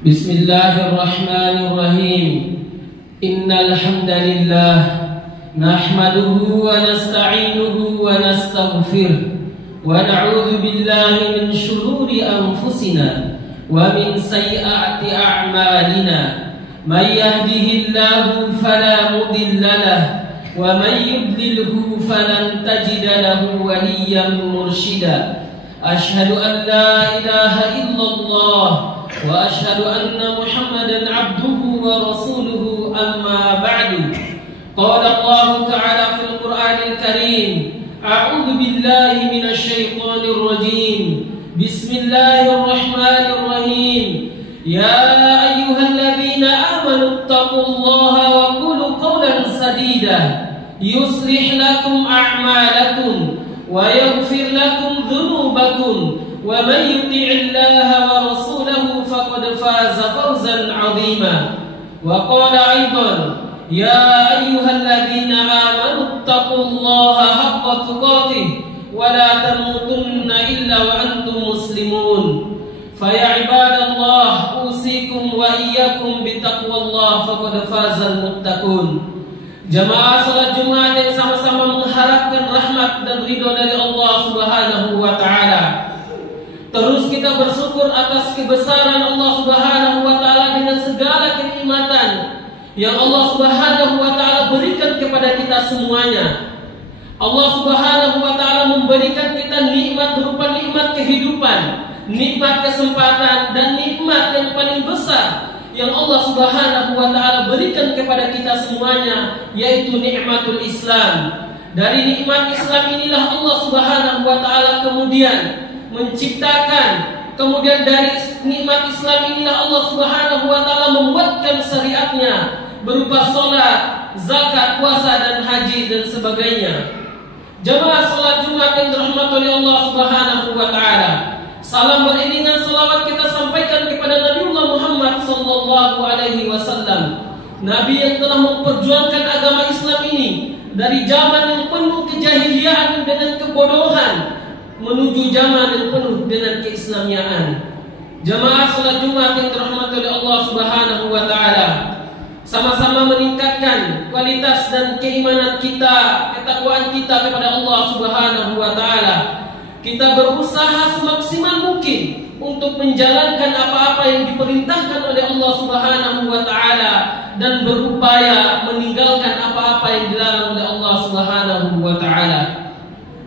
Bismillahirrahmanirrahim. Innal hamdalillah nahmaduhu wa nasta'inuhu wa nastaghfiruh wa na'udzu billahi min shururi anfusina wa min sayyiati a'malina. May yahdihillahu fala mudilla lahu wa may yudlilhu falan tajida lahu waliyyan mursyida. Ashhadu an la ilaha illallah wa ashhadu anna Muhammadan abduhu wa rasuluhu, amma ba'du. Qala Allah ta'ala fil Qur'anil Karim, a'udzu billahi minasy syaithanir rajim. Bismillahirrahmanirrahim. Ya ayyuhalladzina amanu taqullaha wa qulu qawlan sadida yuslih lakum a'malakum wa yaghfir lakum dhunubakum wa man yuti'illaha wa rasulahu faqad faza fawzan 'azima. Wa qala aidan, ya ayyuhalladzina amanu taqullaha haqqa tuqatih wa la tamutunna illa wa antum muslimun. Fa ya ibadallah, usikum wa iyyakum bitaqwallah faqad fazal muttaqun. Jamaah salat Jumat yang sama-sama mengharapkan rahmat dan ridha dari Allah Subhanahu wa taala. Terus kita bersyukur atas kebesaran Allah Subhanahu wa taala dengan segala kenikmatan yang Allah Subhanahu wa taala berikan kepada kita semuanya. Allah Subhanahu wa taala memberikan kita nikmat berupa nikmat kehidupan, nikmat kesempatan, dan nikmat yang paling besar yang Allah Subhanahu wa taala berikan kepada kita semuanya, yaitu nikmatul Islam. Dari nikmat Islam inilah Allah Subhanahu wa taala kemudian menciptakan, kemudian dari nikmat Islam inilah Allah Subhanahu wa taala membuatkan syariatnya berupa salat, zakat, puasa, dan haji dan sebagainya. Jamaah salat Jumat yang dirahmati oleh Allah Subhanahu wa taala, salam beriringan salawat kita sampaikan kepada Nabiullah Muhammad sallallahu alaihi wasallam, Nabi yang telah memperjuangkan agama Islam ini dari zaman yang penuh kejahiliaan dengan kebodohan menuju zaman yang penuh dengan keislamiaan. Jamaah salat Jumat yang dirahmati oleh Allah Subhanahu wa taala, sama-sama meningkatkan kualitas dan keimanan kita, ketakwaan kita kepada Allah Subhanahu wa taala. Kita berusaha semaksimal mungkin untuk menjalankan apa-apa yang diperintahkan oleh Allah Subhanahu wa taala dan berupaya meninggalkan apa-apa yang dilarang oleh Allah Subhanahu wa taala.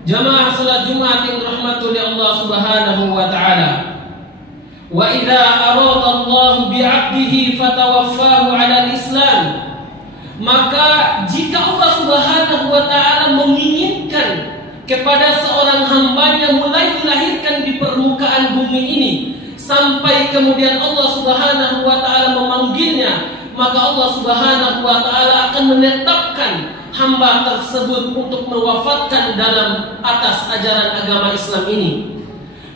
Jamaah salat Jumat yang dirahmati oleh Allah Subhanahu wa taala. Wa idza arada Allah bi'abdihi fatawaffahu 'ala al-Islam. Maka jika Allah Subhanahu wa taala menginginkan kepada seorang hambanya mulai dilahirkan di permukaan bumi ini sampai kemudian Allah Subhanahu wa taala memanggilnya, maka Allah Subhanahu wa taala akan menetapkan hamba tersebut untuk mewafatkan dalam atas ajaran agama Islam ini.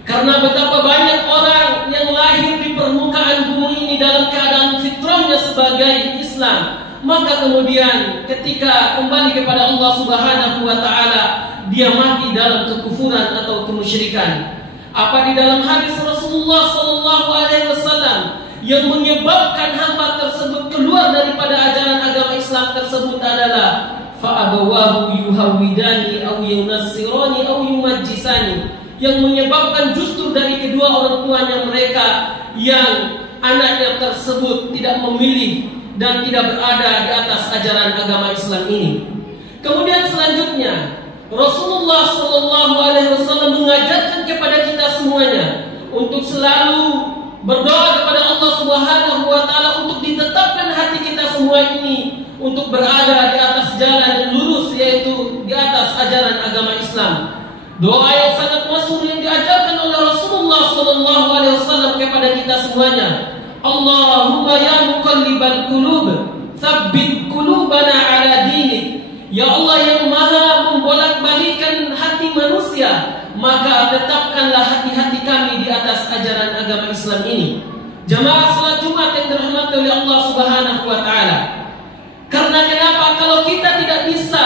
Karena betapa banyak orang yang lahir di permukaan bumi ini dalam keadaan fitrahnya sebagai Islam, maka kemudian ketika kembali kepada Allah Subhanahu wa taala, dia mati dalam kekufuran atau kemusyrikan. Apa di dalam hadis Rasulullah sallallahu alaihi wasallam yang menyebabkan hamba tersebut keluar daripada ajaran agama Islam tersebut adalah fa abawahu yuhawidani aw yunassirani aw yumajjisani, yang menyebabkan justru dari kedua orang tuanya mereka yang anaknya tersebut tidak memilih dan tidak berada di atas ajaran agama Islam ini. Kemudian selanjutnya Rasulullah sallallahu alaihi wasallam mengajarkan kepada kita semuanya untuk selalu berdoa kepada Allah Subhanahu wa taala untuk ditetapkan hati kita semua ini untuk berada di atas jalan yang lurus, yaitu di atas ajaran agama Islam. Doa yang sangat masyhur yang diajarkan oleh Rasulullah sallallahu alaihi wasallam kepada kita semuanya, Allahumma ya muqallibal qulub, tsabbit qulubana ala dinik. Ya Allah yang maha membolak-balikan hati manusia, maka tetapkanlah hati-hati kami di atas ajaran agama Islam ini. Jamaah salat Jumat yang dirahmati oleh Allah Subhanahu wa taala. Karena kenapa? Kalau kita tidak bisa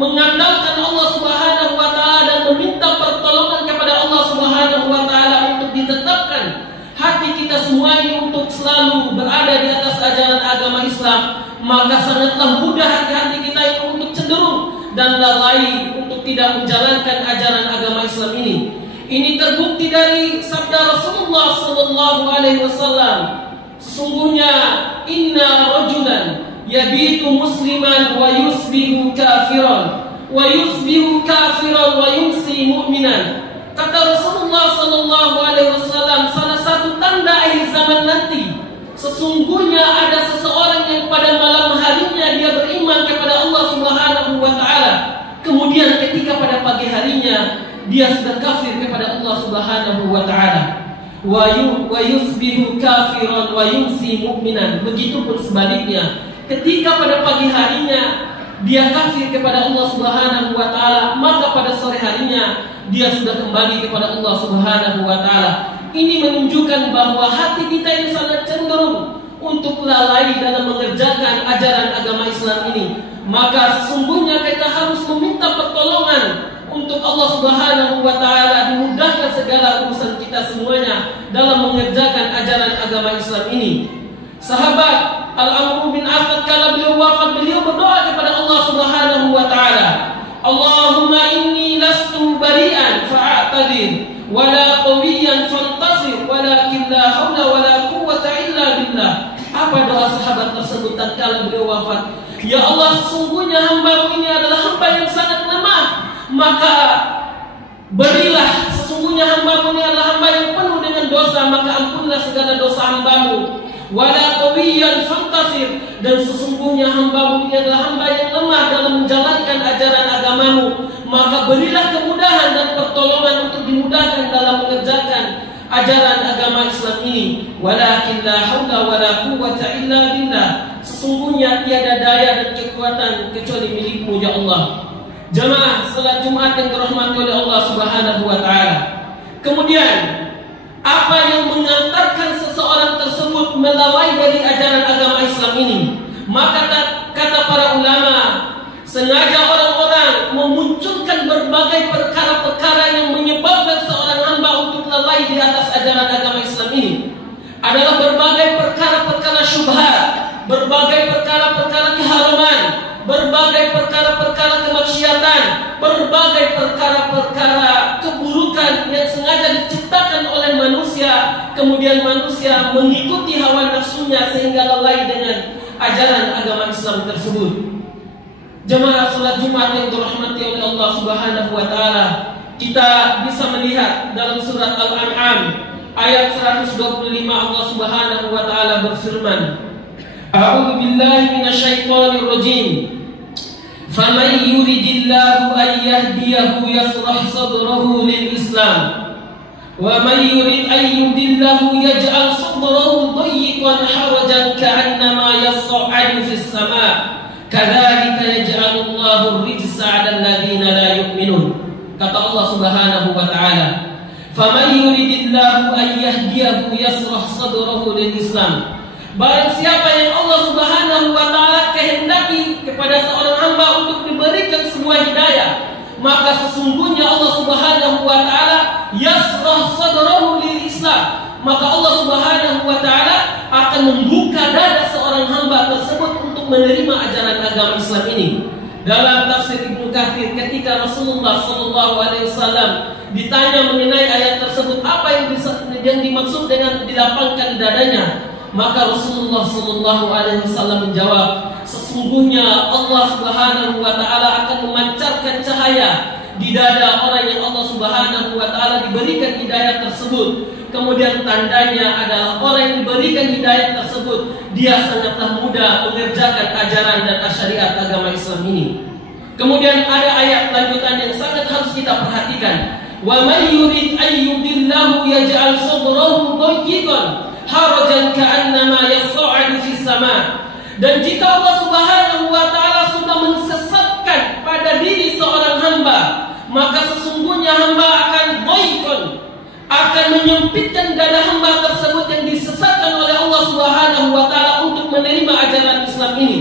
mengandalkan Allah Subhanahu wa taala dan meminta pertolongan kepada Allah Subhanahu wa taala untuk ditetapkan hati kita semua ini untuk selalu berada di atas ajaran agama Islam, maka sangatlah mudah hati-hati kita ini untuk cenderung dan lalai untuk tidak menjalankan ajaran agama Islam ini. Ini terbukti dari sabda Rasulullah sallallahu alaihi wasallam. Sesungguhnya inna rajulan yabitu musliman wa yusbihu kafiran wa yusbihu kafiran wa yumsi mu'minan. Kata Rasulullah sallallahu alaihi wasallam, salah satu tanda akhir zaman nanti, sesungguhnya ada seseorang yang pada malam harinya dia beriman kepada Allah Subhanahu wa taala, kemudian ketika pada pagi harinya dia sudah kafir kepada Allah Subhanahu wa taala. Wa yusbihu kafiran wa yumsi mu'minan. Begitupun sebaliknya, ketika pada pagi harinya dia kafir kepada Allah Subhanahu wa taala, maka pada sore harinya dia sudah kembali kepada Allah Subhanahu wa taala. Ini menunjukkan bahwa hati kita ini sangat cenderung untuk lalai dalam mengerjakan ajaran agama Islam ini. Maka sesungguhnya kita harus meminta pertolongan untuk Allah Subhanahu wa taala, dimudahkan segala urusan kita semuanya dalam mengerjakan ajaran agama Islam ini. Sahabat Al-Amr bin As kala beliau wafat, beliau berdoa kepada Allah Subhanahu wa taala, Allahumma inni lastu bari'an fa'atadir wala qawiyan fantasir walakin la haula wala quwwata illa billah. Apa doa sahabat tersebut tatkala beliau wafat? Ya Allah, sesungguhnya hamba ini adalah hamba yang sangat lemah, maka berilah, sesungguhnya hamba ini adalah hamba yang penuh dengan dosa, maka ampunlah segala dosa hambamu. Wala qawiyan fantasir, dan sesungguhnya hamba-Mu ini adalah hamba yang lemah dalam menjalankan ajaran agamamu, maka berilah kemudahan dan pertolongan untuk dimudahkan dalam mengerjakan ajaran agama Islam ini. Walakin la haula wala quwwata illa billah, sesungguhnya tiada daya dan kekuatan kecuali milik-Mu ya Allah. Jamaah salat Jumat yang dirahmati oleh Allah Subhanahu wa taala. Kemudian apa yang mengantarkan seseorang tersebut melalai dari ajaran agama Islam ini? Maka kata para ulama, sengaja orang-orang memunculkan berbagai perkara-perkara yang menyebabkan seorang hamba untuk lalai di atas ajaran agama Islam ini. Adalah berbagai perkara-perkara syubhat, berbagai perkara-perkara keharaman, berbagai perkara-perkara kemaksiatan, berbagai perkara-perkara keburukan yang sengaja diciptakan oleh manusia, kemudian manusia mengikuti hawa nafsunya sehingga lalai dengan ajaran agama Islam tersebut. Jemaah salat Jumat yang dirahmati oleh Allah Subhanahu wa taala, kita bisa melihat dalam surat Al-An'am ayat 125 Allah Subhanahu wa taala berfirman, A'udzu billahi minasyaitonir rajim. Faman yuridillahu an yahdiyahu yashrah sadrahu lil Islam. Wa man yurid an yudillahu yaj'al sadrahu dayyiqan harajan ka'annama yas'adu fis sama'. Kadzalika yaj'alullahu ar-rijsa 'alal ladzina la yu'minun. Kata Allah Subhanahu wa taala, faman yuridillahu an yahdiyahu yashrah sadrahu lil Islam. Barang siapa yang Allah Subhanahu wa taala kehendaki kepada seorang hamba untuk diberikan sebuah hidayah, maka sesungguhnya Allah Subhanahu wa taala yasrah sadrahu lil Islam, maka Allah Subhanahu wa taala akan membuka dada seorang hamba tersebut untuk menerima ajaran agama Islam ini. Dalam tafsir Ibnu Katsir, ketika Rasulullah sallallahu alaihi wasallam ditanya mengenai ayat tersebut, apa yang dimaksud dengan dilapangkan dadanya, maka Rasulullah sallallahu alaihi wasallam menjawab, sesungguhnya Allah Subhanahu wa taala akan memancarkan cahaya di dada orang yang Allah Subhanahu wa taala diberikan hidayah tersebut. Kemudian tandanya adalah orang yang diberikan hidayah tersebut, dia sangatlah mudah mengerjakan ajaran dan syariat agama Islam ini. Kemudian ada ayat lanjutan yang sangat harus kita perhatikan. Wa may yurid an yudillahu yaj'al sadrahu dayyiqan harajan ka'annama yas'adu fis sama'. Dan jika Allah Subhanahu wa taala sudah mensesatkan pada diri seorang hamba, maka sesungguhnya hamba akan dayyiqan, akan menyempitkan dada hamba tersebut yang disesatkan oleh Allah Subhanahu wa taala untuk menerima ajaran Islam ini.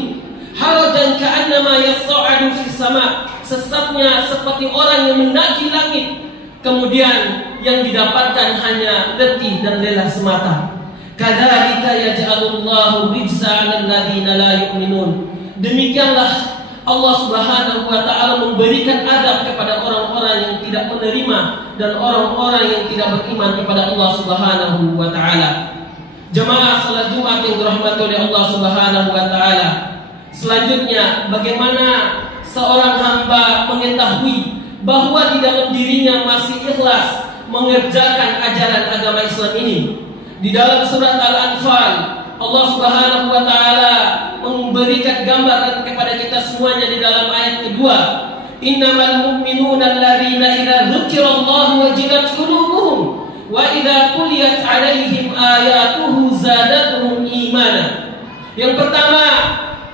Harajan ka'annama yas'adu fis sama', sesatnya seperti orang yang mendaki langit. kemudian yang didapatkan hanya letih dan lelah semata. Kadzalika yaj'alullahu rijsa 'alal ladzina la yu'minun. Demikianlah Allah Subhanahu wa taala memberikan adab kepada orang-orang yang tidak menerima dan orang-orang yang tidak beriman kepada Allah Subhanahu wa taala. Jemaah salat Jumat yang dirahmati oleh Allah Subhanahu wa taala. Selanjutnya, bagaimana seorang hamba mengetahui bahwa di dalam dirinya masih ikhlas mengerjakan ajaran agama Islam ini? Di dalam surat Al-Anfal, Allah Subhanahu wa taala memberikan gambaran kepada kita semuanya di dalam ayat kedua. Innamal mu'minuna alladzina idza dzukirallahu wajilat qulubuhum wa idza tuliyat 'alaihim ayatuhu zadatuhum imana. Yang pertama,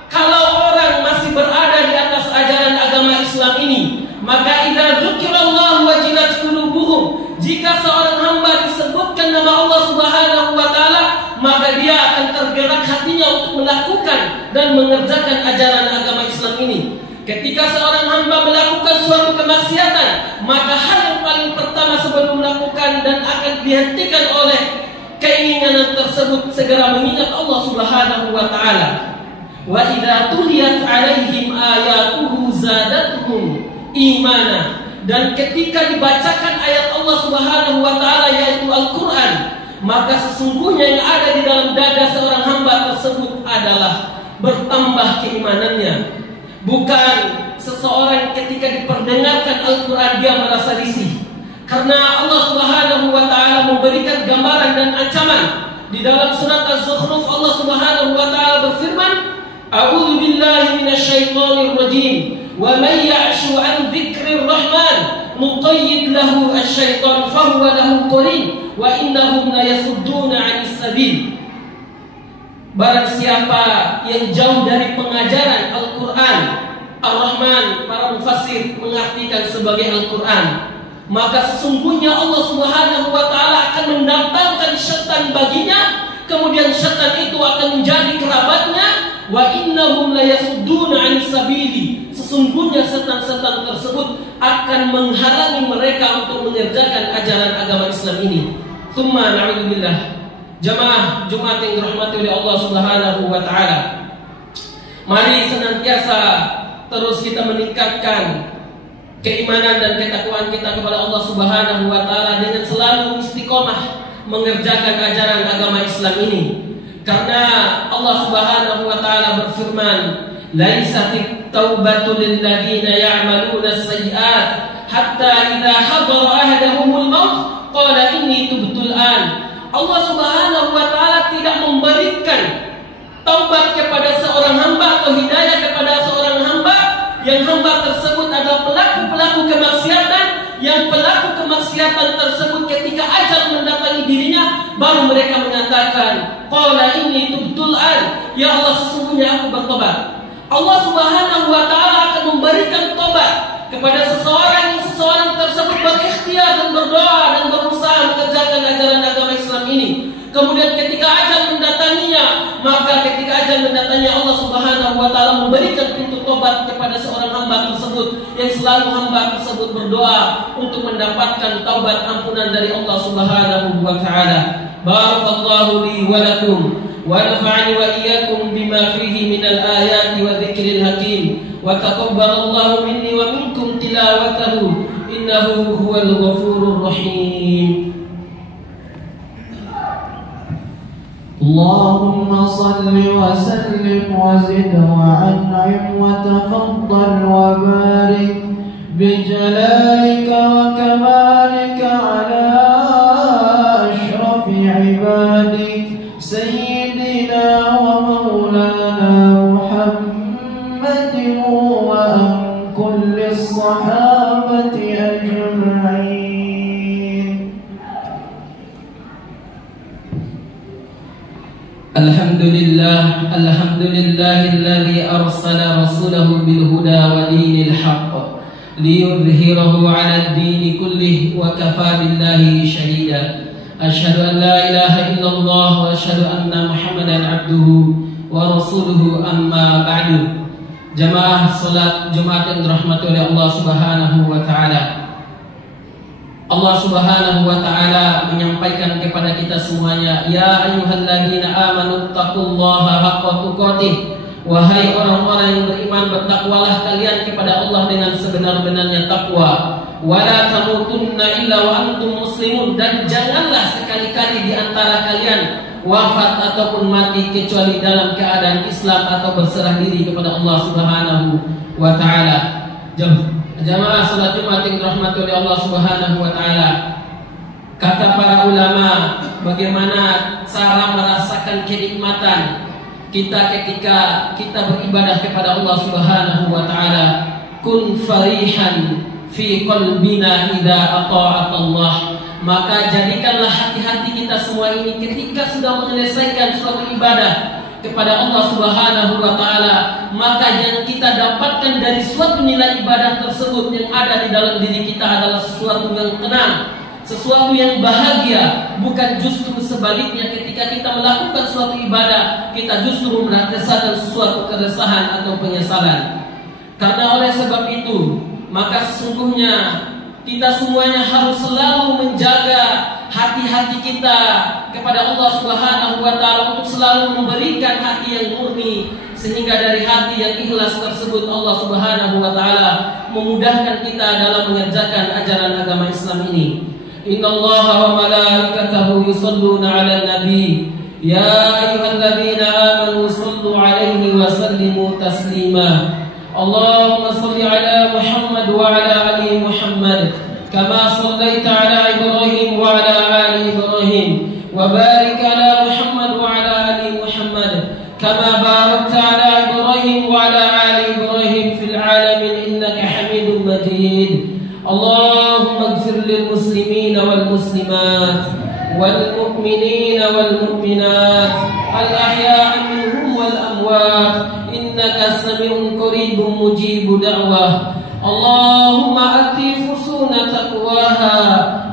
kalau orang masih berada di atas ajaran agama Islam ini, maka idza dzukirallahu wajilat qulubuhum, jika seorang hamba disebutkan nama Allah Subhanahu wa taala, maka dia akan tergerak hatinya untuk melakukan dan mengerjakan ajaran agama Islam ini. Ketika seorang hamba melakukan suatu kemaksiatan, maka hal yang paling pertama sebelum melakukan dan akan dihentikan oleh keinginan tersebut segera mengingat Allah Subhanahu wa taala. Wa idza tuliyat 'alaihim ayatuhu zadatuhum imana. Dan ketika dibacakan ayat Allah Subhanahu wa taala yaitu Al-Qur'an, maka sesungguhnya yang ada di dalam dada seorang hamba tersebut adalah bertambah keimanannya. Bukan seseorang ketika diperdengarkan Al-Qur'an dia merasa risih. Karena Allah Subhanahu wa taala memberikan gambaran dan ancaman. Di dalam surat Az-Zukhruf Allah Subhanahu wa taala berfirman, A'udzu billahi minasyaitonir rajim. Wa may ya'shu 'an dzikrir rahman nuqayyid lahu asy-syaitan fahuwa lahu qarin wa innahum la yasudduna 'anis sabil. Barang siapa yang jauh dari pengajaran Al-Qur'an, Ar-Rahman para mufassir mengartikan sebagai Al-Qur'an, maka sesungguhnya Allah Subhanahu wa taala akan mendatangkan syaitan baginya, kemudian syaitan itu akan menjadi kerabatnya. Wa innahum la yasudduna 'anis sabili. Sesungguhnya setan-setan tersebut akan menghalangi mereka untuk mengerjakan ajaran agama Islam ini. Tsumma na'udzubillah. Jamaah Jumat yang dirahmati oleh Allah Subhanahu wa taala. Mari senantiasa terus kita meningkatkan keimanan dan ketakwaan kita kepada Allah Subhanahu wa taala dengan selalu istiqomah mengerjakan ajaran agama Islam ini. Karena Allah Subhanahu wa taala berfirman, "Laisat taubatu lil ladzina ya'maluna as-sayyi'at hatta idza hadara ahaduhumul maut qala inni tubtu al-an." Allah Subhanahu wa taala tidak memberikan taubat kepada seorang hamba atau hidayah kepada seorang hamba yang hamba tersebut adalah pelaku-pelaku kemaksiatan, yang pelaku kemaksiatan tersebut ketika ajal mendatangi dirinya baru mereka mengatakan, qala inni tubtul an, ya Allah sesungguhnya aku bertobat. Allah Subhanahu wa taala akan memberikan tobat kepada seseorang tersebut berikhtiar dan berdoa dan berusaha mengerjakan ajaran agama Islam ini. Kemudian ketika ajal mendatanginya, maka ketika ajal mendatanginya Allah Subhanahu wa taala memberikan pintu tobat kepada seorang hamba tersebut, yang selalu hamba tersebut berdoa untuk mendapatkan taubat ampunan dari Allah Subhanahu wa taala. Barakallahu li wa lakum wa nafa'ani wa iyyakum bima fihi minal ayati wa dzikril hakim wa taqabbalallahu minni wa minkum tilawatahu innahu huwal ghafurur rahim. Allahumma salli wa sallim wa zid wa an'im wa tafaddal wa barik bi jalalika wa kamalika ala ashrafi ibadik sayyidina wa maulana Muhammadin wa an kulli sahabati ajma'in. Alhamdulillahilladzi arsala rasulahu bil huda wa dinil haqq liyudhhirahu 'ala ad-din kullih wa kafa billahi shahida. Asyhadu an la ilaha illallah wa asyhadu anna Muhammadan 'abduhu wa rasuluhu, amma ba'du. Jamaah salat Jumat yang dirahmati oleh Allah Subhanahu wa taala. Allah Subhanahu wa taala menyampaikan kepada kita semuanya, ya ayyuhalladzina amanu taqullaha haqqa tuqatih. Wahai orang-orang yang beriman, bertakwalah kalian kepada Allah dengan sebenar-benarnya takwa. Wala tamutunna illa wa antum muslimun, dan janganlah sekali-kali di antara kalian wafat ataupun mati kecuali dalam keadaan Islam atau berserah diri kepada Allah Subhanahu wa taala. Jamaah salat Jumat yang dirahmati oleh Allah Subhanahu wa taala. Kata para ulama, bagaimana cara merasakan kenikmatan kita ketika kita beribadah kepada Allah Subhanahu wa taala. Kun farihan fi qalbina idza ata'at Allah. Maka jadikanlah hati-hati kita semua ini ketika sudah menyelesaikan suatu ibadah kepada Allah Subhanahu wa taala, maka yang kita dapatkan dari suatu nilai ibadah tersebut yang ada di dalam diri kita adalah sesuatu yang tenang, sesuatu yang bahagia, bukan justru sebaliknya ketika kita melakukan suatu ibadah kita justru merasakan sesuatu keresahan atau penyesalan. Karena oleh sebab itu, maka sesungguhnya kita semuanya harus selalu menjaga hati-hati kita kepada Allah Subhanahu wa taala untuk selalu memberikan hati yang murni, sehingga dari hati yang ikhlas tersebut Allah Subhanahu wa taala memudahkan kita dalam mengerjakan ajaran agama Islam ini. Innallaha wa malaikatahu yusholluna 'alan nabi ya ayyuhalladzina amanu shallu 'alaihi wa sallimu taslima. Allahumma shalli 'ala Muhammad wa 'ala ali Muhammad kama shallaita 'ala Ibrahim wa 'ala ali Ibrahim wa barik 'ala Muhammad wa 'ala ali Muhammad kama barakta 'ala Ibrahim wa 'ala ali Ibrahim fil 'alamin innaka Hamidum Majid. Allahumma ighfir lil muslimina wal muslimat wal mu'minina wal mu'minat al ahya'i minhum wal amwat innaka sami'un qaribun mujibud da'wah. Allahumma ati fusuna taqwaha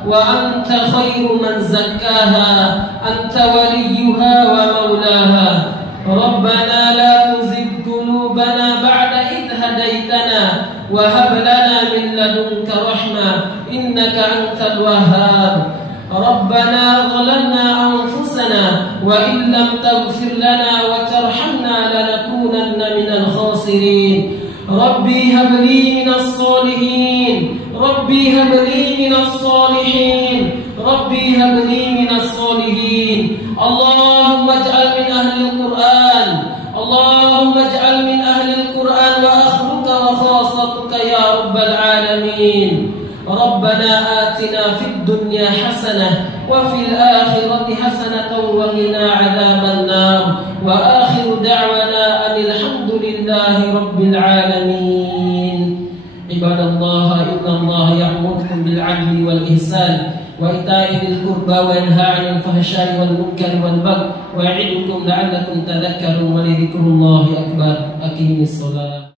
wa anta khairu man zakkaha anta waliyuha wa maulaha. Rabbana la tuzigh qulubana ba'da idh hadaytana wa hab lana min ladunka rahmah innaka antal wahhab. Rabbana zalamna anfusana wa in lam taghfir lana wa tarhamna lanakunanna minal khasirin. Rabbi hab li minas salihin, Rabbi hab li minas salihin, Rabbi hab li minas salihin. Allahumma ij'al min ahli al-Qur'an, Allahumma ij'al min ahli al-Qur'an wa akhluka wa khasatuka ya rabbal alamin. Rabbana atina fid dunya hasanah wa fil akhirati hasanatan wa qina adzaban nar. Wa akhiru da'wana alhamdulillahi rabbil alamin. Ibadallah, innallaha ya'murukum bil 'adli wal ihsan wa ita'i dzil qurba wa yanha 'anil fahsya'i wal munkari wal baghi wa ya'idukum la'allakum tadhakkarun wa lidhikrullahi akbar. Aqimis shalah.